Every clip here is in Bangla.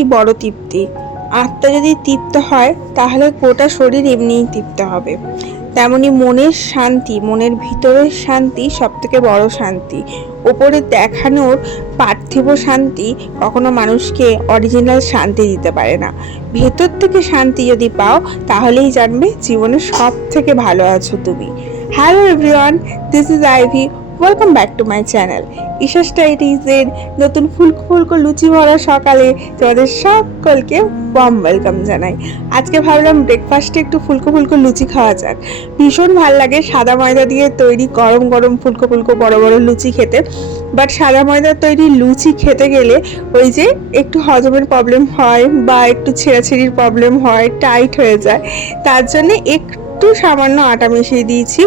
তৃপ্তি বড় তৃপ্তি। আত্মা যদি তৃপ্ত হয়, তাহলে গোটা শরীর এমনিই তৃপ্ত হবে। তেমনি মনের শান্তি, মনের ভিতরের শান্তি সব থেকে বড় শান্তি। ওপরে দেখানোর পার্থিব শান্তি কখনো মানুষকে অরিজিনাল শান্তি দিতে পারে না। ভেতর থেকে শান্তি যদি পাও, তাহলেই জানবে জীবনে সব থেকে ভালো আছো তুমি। Hello everyone this is Ivy welcome back to my channel Isha স্টাইটিজের নতুন ফুলকো ফুলকো লুচি ভরা সকালে তোমাদের সকলকে ওয়াম ওয়েলকাম জানাই। আজকে ভাবলাম ব্রেকফাস্টে একটু ফুলকো ফুলকো লুচি খাওয়া যাক। ভীষণ ভালো লাগে সাদা ময়দা দিয়ে তৈরি গরম গরম ফুলকো ফুলকো বড় বড় লুচি খেতে। বাট সাদা ময়দার তৈরি লুচি খেতে গেলে ওই যে একটু হজমের প্রবলেম হয় বা একটু ছেঁড়াছিড়ির প্রবলেম হয় টাইট হয়ে যায়। তার জন্য একটু সামান্য আটা মিশিয়ে দিয়েছি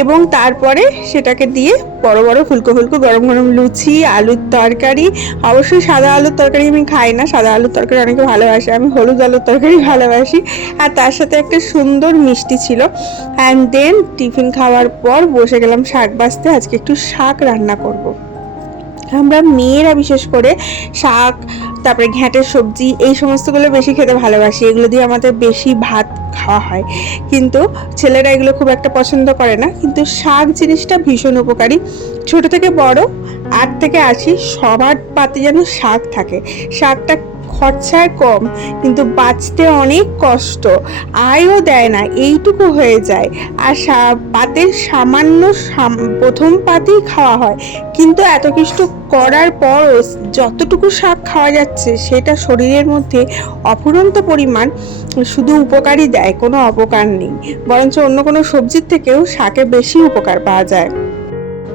এবং তারপরে সেটাকে দিয়ে বড় বড় ফুলকো ফুলকো, গরম গরম লুচি, আলুর তরকারি, অবশ্যই সাদা আলুর তরকারি আমি খাই না, সাদা আলুর তরকারি অনেকে ভালোবাসে, আমি হলুদ আলুর তরকারি ভালোবাসি আর তার সাথে একটা সুন্দর মিষ্টি ছিল অ্যান্ড দেন টিফিন খাওয়ার পর বসে গেলাম শাক বাছতে আজকে একটু শাক রান্না করব। আমরা মেয়েরা বিশেষ করে শাক তারপরে ঘ্যাঁটের সবজি, এই সমস্তগুলো বেশি খেতে ভালোবাসি। এগুলো দিয়ে আমাদের বেশি ভাত খাওয়া হয়। কিন্তু ছেলেরা এগুলো খুব একটা পছন্দ করে না। কিন্তু শাক জিনিসটা ভীষণ উপকারী। ছোট থেকে বড়, আট থেকে আশি, সবার পাতে যেন শাক থাকে। শাকটা খরচায় কম, কিন্তু বাঁচতে অনেক কষ্ট। আয়ও দেয় না, এইটুকু হয়ে যায়। আর পাতের সামান্য সাম- প্রথম পাতেই খাওয়া হয়। কিন্তু এত কিছু করার পরও যতটুকু শাক খাওয়া যাচ্ছে, সেটা শরীরের মধ্যে অফুরন্ত পরিমাণ শুধু উপকারই দেয়, কোনো অপকার নেই। বরঞ্চ অন্য কোনো সবজির থেকেও শাকে বেশি উপকার পাওয়া যায়।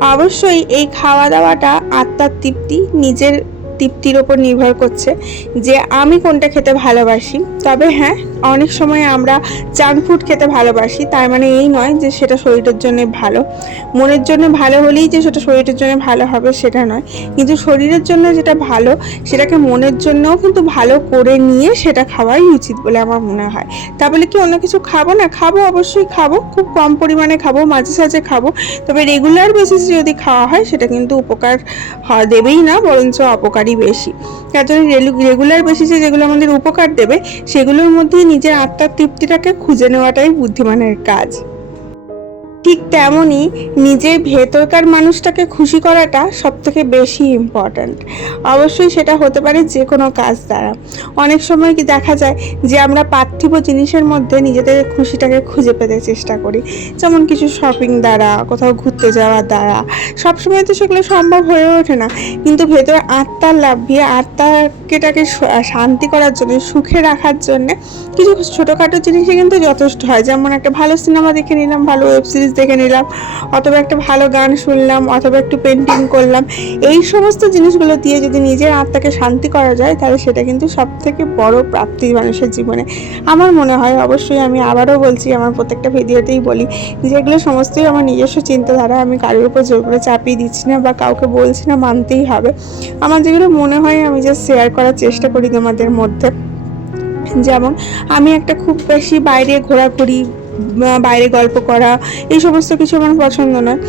অবশ্যই এই খাওয়া দাওয়াটা আত্মার তৃপ্তি, নিজের তৃপ্তির ওপর নির্ভর করছে যে আমি কোনটা খেতে ভালোবাসি। তবে হ্যাঁ অনেক সময় আমরা জাঙ্ক ফুড খেতে ভালোবাসি, তার মানে এই নয় যে সেটা শরীরের জন্য ভালো। মনের জন্য ভালো হলেই যে সেটা শরীরের জন্য ভালো হবে সেটা নয়। কিন্তু শরীরের জন্য যেটা ভালো, সেটাকে মনের জন্যও কিন্তু ভালো করে নিয়ে সেটা খাওয়াই উচিত বলে আমার মনে হয়। তা বলে কি অন্য কিছু খাব? না, খাব অবশ্যই খাব। খুব কম পরিমাণে খাব, মাঝে সাঝে খাব। তবে রেগুলার বেসিসে যদি খাওয়া হয়, সেটা কিন্তু উপকার দেবেই না, বরঞ্চ অপকারই বেশি। তার জন্য রেগুলার বেসিসে যেগুলো আমাদের উপকার দেবে, সেগুলোর মধ্যেই নিজের আত্মার তৃপ্তিটাকে খুঁজে নেওয়াটাই বুদ্ধিমানের কাজ। ঠিক তেমনই নিজের ভেতরকার মানুষটাকে খুশি করাটা সব থেকে বেশি ইম্পর্ট্যান্ট অবশ্যই সেটা হতে পারে যে কোনো কাজ দ্বারা। অনেক সময় কি দেখা যায় যে আমরা পার্থিব জিনিসের মধ্যে নিজেদের খুশিটাকে খুঁজে পেতে চেষ্টা করি। যেমন কিছু শপিং দ্বারা, কোথাও ঘুরতে যাওয়ার দ্বারা। সবসময় তো সেগুলো সম্ভব হয়ে ওঠে না। কিন্তু ভেতরে আত্মার লাভ দিয়ে আত্মাকেটাকে শান্তি করার জন্য, সুখে রাখার জন্য কিছু ছোটোখাটো জিনিসই কিন্তু যথেষ্ট হয়। যেমন একটা ভালো সিনেমা দেখে নিলাম, ভালো ওয়েব সিরিজ দেখে নিলাম, অথবা একটা ভালো গান শুনলাম, অথবা একটু পেন্টিং করলাম, এই সমস্ত জিনিসগুলো দিয়ে যদি নিজের আত্মাকে শান্তি করা যায়, তাহলে সেটা কিন্তু সব থেকে বড় প্রাপ্তি মানুষের জীবনে। আমার মনে হয় অবশ্যই আমি আবারও বলছি, আমার প্রত্যেকটা ভিডিওতেই বলি যেগুলো সমস্তই আমার নিজস্ব চিন্তাধারা, আমি কারোর উপর জোর করে চাপিয়ে দিচ্ছি না বা কাউকে বলছি না, মানতেই হবে। আমার যেগুলো মনে হয়, আমি জাস্ট শেয়ার করার চেষ্টা করি তোমাদের মধ্যে। যেমন, আমি একটা খুব বেশি বাইরে ঘোরাঘুরি বাইরে গল্প করা, এই সমস্ত কিছু আমার পছন্দ নয়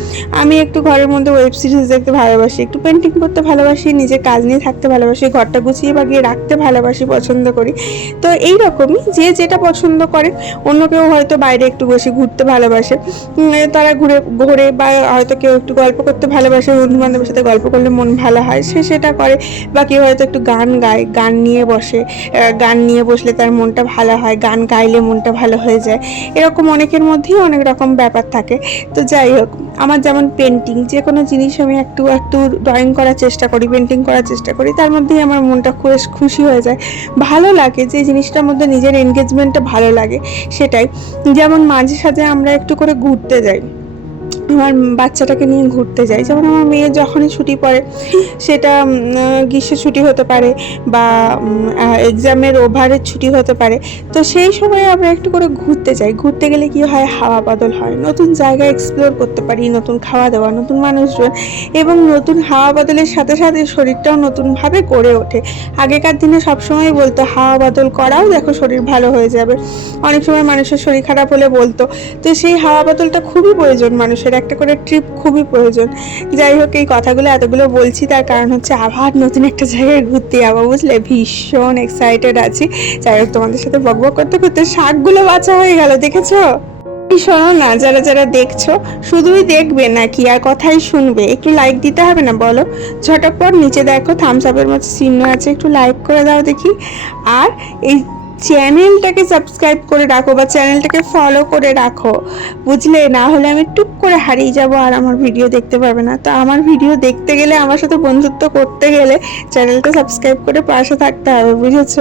আমি একটু ঘরের মধ্যে ওয়েব সিরিজ দেখতে ভালোবাসি, একটু পেন্টিং করতে ভালোবাসি নিজের কাজ নিয়ে থাকতে ভালোবাসি, ঘরটা গুছিয়ে বাগিয়ে রাখতে ভালোবাসি, পছন্দ করি। তো এই রকমই যে যেটা পছন্দ করে, অন্য কেউ হয়তো বাইরে একটু বসে ঘুরতে ভালোবাসে। তারা ঘুরে, ঘোরে বা হয়তো কেউ একটু গল্প করতে ভালোবাসে বন্ধু বান্ধবের সাথে গল্প করলে মন ভালো হয়, সে সেটা করে। বা কেউ হয়তো একটু গান গায়, গান নিয়ে বসে গান নিয়ে বসলে তার মনটা ভালো হয়, গান গাইলে মনটা ভালো হয়ে যায়। এরকম অনেকের মধ্যেই অনেক রকম ব্যাপার থাকে। তো যাই হোক, আমার যেমন পেন্টিং যে কোনো জিনিস আমি একটু একটু ড্রয়িং করার চেষ্টা করি পেন্টিং করার চেষ্টা করি, তার মধ্যেই আমার মনটা খুব খুশি হয়ে যায়। ভালো লাগে যে জিনিসটার মধ্যে নিজের এনগেজমেন্টটা ভালো লাগে, সেটাই। যেমন মাঝে সাঝে আমরা একটু করে ঘুরতে যাই। আমার বাচ্চাটাকে নিয়ে ঘুরতে যাই। যেমন আমার মেয়ে যখনই ছুটি পড়ে, সেটা গ্রীষ্মের ছুটি হতে পারে বা এক্সামের ওভারের ছুটি হতে পারে। তো সেই সময় আমরা একটু করে ঘুরতে যাই। ঘুরতে গেলে কি হয়? হাওয়া বদল হয়। নতুন জায়গা এক্সপ্লোর করতে পারি, নতুন খাওয়া দাওয়া, নতুন মানুষজন এবং নতুন হাওয়া বদলের সাথে সাথে শরীরটাও নতুনভাবে গড়ে ওঠে। আগেকার দিনে সবসময় বলতো, হাওয়া বদল করাও, দেখো শরীর ভালো হয়ে যাবে। অনেক সময় মানুষের শরীর খারাপ হলে বলতো। তো সেই হাওয়া বদলটা খুবই প্রয়োজন মানুষের। একটা করে ট্রিপ খুবই প্রয়োজন। যাই হোক, এই কথাগুলো এতগুলো বলছি, তার কারণ হচ্ছে আবার নতুন একটা জায়গায় ঘুরতে যাব, বুঝলে? ভীষণ এক্সাইটেড আছি। যাই হোক, তোমাদের সাথে বকবক করতে করতে শাকগুলো বাঁচা হয়ে গেল, দেখেছ? শোনো না, যারা যারা দেখছ, শুধুই দেখবে নাকি, আর কথাই শুনবে? একটু লাইক দিতে হবে না, বলো? ঝটপট নিচে দেখো থামস আপের মতো চিহ্ন আছে, একটু লাইক করে দাও দেখি। আর এই চ্যানেলটাকে সাবস্ক্রাইব করে রাখো বা চ্যানেলটাকে ফলো করে রাখো। বুঝলে? না হলে আমি টুক করে হারিয়ে যাব আর আমার ভিডিও দেখতে পাবে না। তো আমার ভিডিও দেখতে গেলে, আমার সাথে বন্ধুত্ব করতে গেলে চ্যানেলটা সাবস্ক্রাইব করে পাশে থাকতে হবে, বুঝেছ?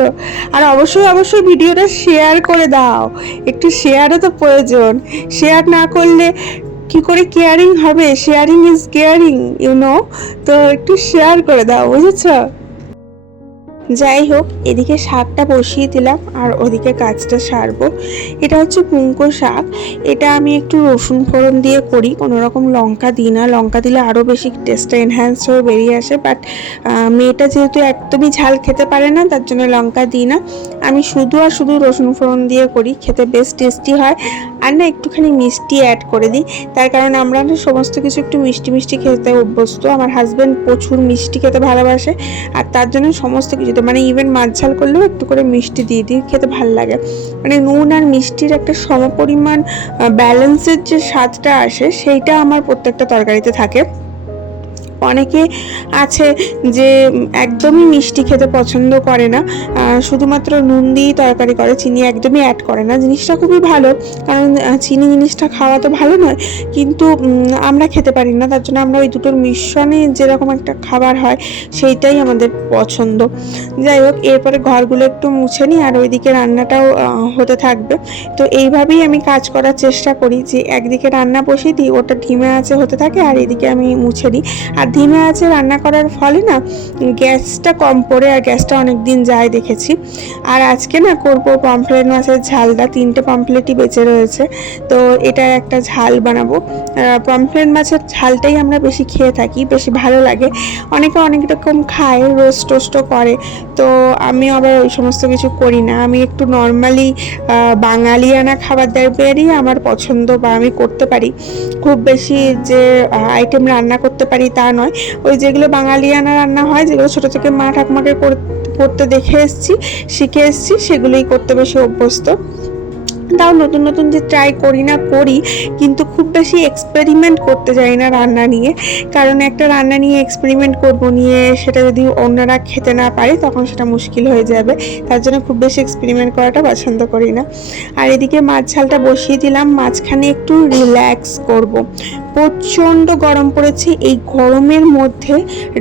আর অবশ্যই অবশ্যই ভিডিওটা শেয়ার করে দাও। একটু শেয়ারও তো প্রয়োজন। শেয়ার না করলে কি করে কেয়ারিং হবে? Sharing is caring you know তো একটু শেয়ার করে দাও, বুঝেছ? যাই হোক, এদিকে শাকটা বসিয়ে দিলাম আর ওদিকে কাজটা সারবো। এটা হচ্ছে পুঙ্কো শাক। এটা আমি একটু রসুন ফোড়ন দিয়ে করি, কোনো রকম লঙ্কা দিই না। লঙ্কা দিলে আরও বেশি টেস্টটা এনহ্যান্স হয়ে বেরিয়ে আসে। বাট মেয়েটা যেহেতু একদমই ঝাল খেতে পারে না, তার জন্য লঙ্কা দিই না। আমি শুধু আর শুধু রসুন ফোড়ন দিয়ে করি, খেতে বেশ টেস্টি হয়। আর না একটুখানি মিষ্টি অ্যাড করে দিই। তার কারণ আমরা না সমস্ত কিছু একটু মিষ্টি মিষ্টি খেতে অভ্যস্ত। আমার হাজব্যান্ড প্রচুর মিষ্টি খেতে ভালোবাসে। আর তার জন্য সমস্ত কিছুতে মানে ইভেন মাছ ঝাল করলেও একটু করে মিষ্টি দিয়ে দিই, খেতে ভালো লাগে। মানে নুন আর মিষ্টির একটা সমপরিমাণ ব্যালেন্সের যে স্বাদটা আসে, সেইটা আমার প্রত্যেকটা তরকারিতে থাকে। অনেকে আছে যে একদমই মিষ্টি খেতে পছন্দ করে না শুধুমাত্র নুন দিয়েই তরকারি করে, চিনি একদমই অ্যাড করে না। জিনিসটা খুবই ভালো, কারণ চিনি জিনিসটা খাওয়া তো ভালো নয়, কিন্তু আমরা খেতে পারি না, তার জন্য আমরা ওই দুটোর মিশ্রণে যেরকম একটা খাবার হয়, সেইটাই আমাদের পছন্দ। যাই হোক, এরপরে ঘরগুলো একটু মুছে নিই, আর ওইদিকে রান্নাটাও হতে থাকবে। তো এইভাবেই আমি কাজ করার চেষ্টা করি যে, একদিকে রান্না বসিয়ে দিই, ওটা ঢিমে আছে হতে থাকে, আর এদিকে আমি মুছে দিই আর ধিমে আছে রান্না করার ফলে না গ্যাসটা কম পড়ে আর গ্যাসটা অনেক দিন যায় দেখেছি। আর আজকে না করব পমফ্লেট মাছের ঝালটা, তিনটে পমফ্লেটই বেঁচে রয়েছে। তো এটা একটা ঝাল বানাবো। পমফ্লেট মাছের ঝালটাই আমরা বেশি খেয়ে থাকি, বেশি ভালো লাগে। অনেকে অনেক রকম খায়, রোস্ট টোস্টও করে। তো আমি আবার ওই সমস্ত কিছু করি না। আমি একটু নর্মালি বাঙালিয়ানা খাবার দাবারই আমার পছন্দ বা আমি করতে পারি। খুব বেশি যে আইটেম রান্না করতে পারি তা নয়। ওই যেগুলো বাঙালিয়ানা রান্না হয়, যেগুলো ছোটো থেকে মা ঠাকুমাকে কর- করতে দেখে এসছি, শিখে এসছি, সেগুলোই করতে বেশি অভ্যস্ত। তাও নতুন নতুন যে ট্রাই করি না করি, কিন্তু খুব বেশি এক্সপেরিমেন্ট করতে যাই না রান্না নিয়ে। কারণ একটা রান্না নিয়ে এক্সপেরিমেন্ট করব নিয়ে সেটা যদি অন্যরা খেতে না পারে, তখন সেটা মুশকিল হয়ে যাবে। তার জন্য খুব বেশি এক্সপেরিমেন্ট করাটা পছন্দ করি না। আর এদিকে মাছ ঝালটা বসিয়ে দিলাম, মাঝখানে একটু রিল্যাক্স করব। প্রচণ্ড গরম পড়েছে, এই গরমের মধ্যে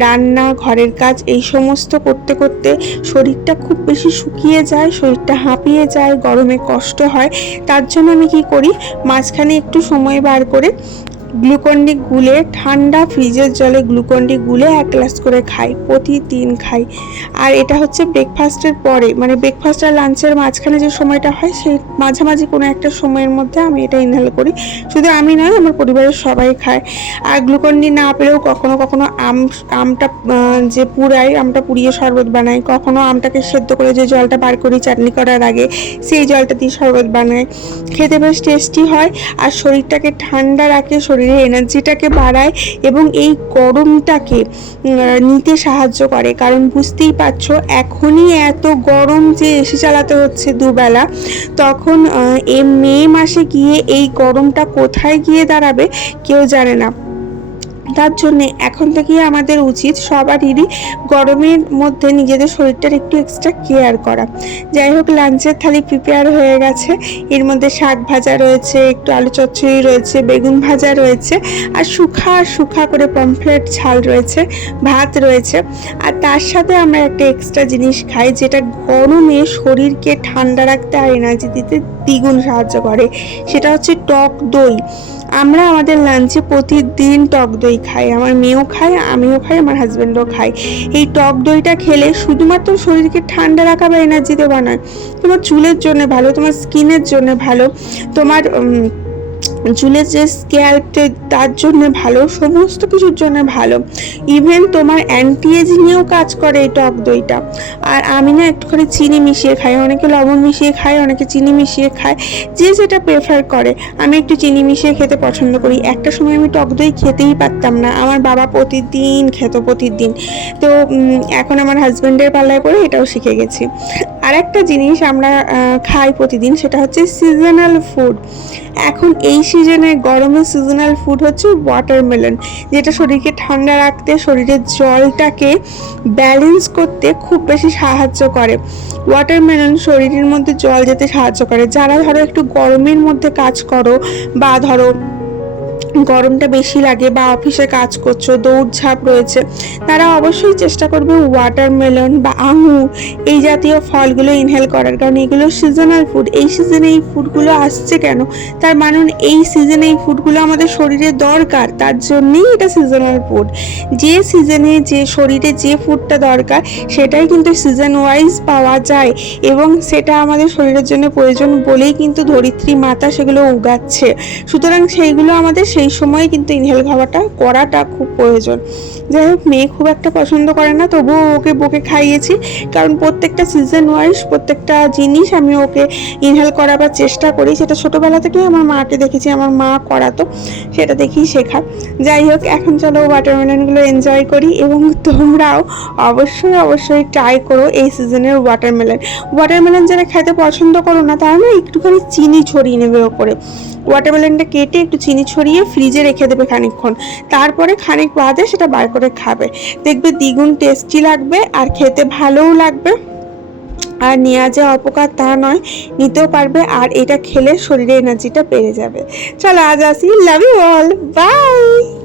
রান্না, ঘরের কাজ, এই সমস্ত করতে করতে শরীরটা খুব বেশি শুকিয়ে যায়, শরীরটা হাঁপিয়ে যায়, গরমে কষ্ট হয়। তার জন্য আমি কি করি? মাঝখানে একটু সময় বার করে গ্লুকন্ডি গুলে, ঠান্ডা ফ্রিজের জলে গ্লুকন্ডি গুলে এক গ্লাস করে খাই, প্রতিদিন খাই। আর এটা হচ্ছে ব্রেকফাস্টের পরে মানে ব্রেকফাস্ট আর লাঞ্চের মাঝখানে যে সময়টা হয়, সেই মাঝামাঝি কোনো একটা সময়ের মধ্যে আমি এটা ইনহেল করি। শুধু আমি নয়, আমার পরিবারের সবাই খায়। আর গ্লুকন্ডি না পেলেও কখনো কখনো আম, আমটা যে পুরাই আমটা পুড়িয়ে শরবত বানাই কখনো আমটাকে সেদ্ধ করে যে জলটা বার করি চাটনি করার আগে, সেই জলটা দিয়ে শরবত বানাই খেতে বেশ টেস্টি হয়, আর শরীরটাকে ঠান্ডা রাখে শরীরের এনার্জিটাকে বাড়ায় এবং এই গরমটাকে নিতে সাহায্য করে। কারণ বুঝতেই পারছ, এখনই এত গরম যে এসি চালাতে হচ্ছে দুবেলা। তখন এ মে মাসে গিয়ে এই গরমটা কোথায় গিয়ে দাঁড়াবে, কেউ জানে না। তার জন্যে এখন থেকেই আমাদের উচিত সবারই গরমের মধ্যে নিজেদের শরীরটার একটু এক্সট্রা কেয়ার করা। যাই হোক লাঞ্চের থালি প্রিপেয়ার হয়ে গেছে। এর মধ্যে শাক ভাজা রয়েছে, একটু আলু চচ্চড়ি রয়েছে, বেগুন ভাজা রয়েছে, আর শুখা শুখা করে পমফ্লেট ঝাল রয়েছে, ভাত রয়েছে। আর তার সাথে আমরা একটা এক্সট্রা জিনিস খাই, যেটা গরমে শরীরকে ঠান্ডা রাখতে আর এনার্জি দিতে দ্বিগুণ সাহায্য করে। সেটা হচ্ছে টক দই। আমরা আমাদের লাঞ্চে প্রতিদিন টক দই খাই। আমার মেয়েও খায়, আমিও খাই, আমার হাজব্যান্ডও খাই এই টক দইটা খেলে শুধুমাত্র শরীরকে ঠান্ডা রাখা বা এনার্জি দেওয়া নয়, তোমার চুলের জন্য ভালো, তোমার স্কিনের জন্য ভালো, তোমার চুলের যে স্ক্যাল্পটে তার জন্য ভালো, সমস্ত কিছুর জন্য ভালো। ইভেন তোমার অ্যান্টি এজিংয়েও কাজ করে এই টক দইটা। আর আমি না একটুখানি চিনি মিশিয়ে খাই, অনেকে লবণ মিশিয়ে খায়, অনেকে চিনি মিশিয়ে খায়, যে যেটা প্রেফার করে। আমি একটু চিনি মিশিয়ে খেতে পছন্দ করি। একটা সময় আমি টক দই খেতেই পারতাম না। আমার বাবা প্রতিদিন খেত প্রতিদিন। তো এখন আমার হাজব্যান্ডের পাল্লায় পড়ে এটাও শিখে গেছি। আর একটা জিনিস আমরা খাই প্রতিদিন সেটা হচ্ছে সিজনাল ফুড এখন এই সিজনে গরমের সিজনাল ফুড হচ্ছে ওয়াটারমেলন যেটা শরীরকে ঠান্ডা রাখতে, শরীরের জলটাকে ব্যালেন্স করতে খুব বেশি সাহায্য করে। ওয়াটারমেলন শরীরের মধ্যে জল যেতে সাহায্য করে। যারা ধরো একটু গরমের মধ্যে কাজ করো বা ধরো গরমটা বেশি লাগে বা অফিসে কাজ করছ, দৌড়ঝাঁপ রয়েছে, তারা অবশ্যই চেষ্টা করবে ওয়াটারমেলন বা আঙুর, এই জাতীয় ফলগুলো ইনহেল করার। কারণ এগুলো সিজনাল ফুড এই সিজনে এই ফুডগুলো আসছে কেন? তার মানে এই সিজনে এই ফুডগুলো আমাদের শরীরে দরকার, তার জন্যেই এটা সিজনাল ফুড যে সিজনে যে শরীরে যে ফুডটা দরকার, সেটাই কিন্তু সিজন ওয়াইজ পাওয়া যায় এবং সেটা আমাদের শরীরের জন্য প্রয়োজন বলেই কিন্তু ধরিত্রী মাতা সেগুলো উগাচ্ছে। সুতরাং সেইগুলো আমাদের সেই সময় কিন্তু ইনহেল খাওয়াটা করাটা খুব প্রয়োজন। যাই হোক, মেয়ে খুব একটা পছন্দ করে না, তবুও ওকে বকে খাইয়েছি। কারণ প্রত্যেকটা সিজন ওয়াইজ প্রত্যেকটা জিনিস আমি ওকে ইনহেল করাবার চেষ্টা করি। সেটা ছোটোবেলা থেকেই আমার মাকে দেখেছি, আমার মা করাতো সেটা দেখেই শেখা। যাই হোক, এখন চলো ওয়াটারমেলনগুলো এনজয় করি এবং তোমরাও অবশ্যই অবশ্যই ট্রাই করো এই সিজনের ওয়াটারমেলন ওয়াটারমেলন যারা খেতে পছন্দ করো না, তারা না একটুখানি চিনি ছড়িয়ে নেবে ওপরে। ওয়াটারমেলনটা কেটে একটু চিনি ছড়িয়ে ফ্রিজে রেখে দেবে খানিকক্ষণ। তারপরে খানিক বাদে সেটা বার করে খাবে। দেখবে দ্বিগুণ টেস্টি লাগবে আর খেতে ভালোও লাগবে। আর নেওয়া যে অপকার তা নয়, নিতেও পারবে আর এটা খেলে শরীরে এনার্জিটা বেড়ে যাবে। চলো আজ আসি লাভ ইউ অল বাই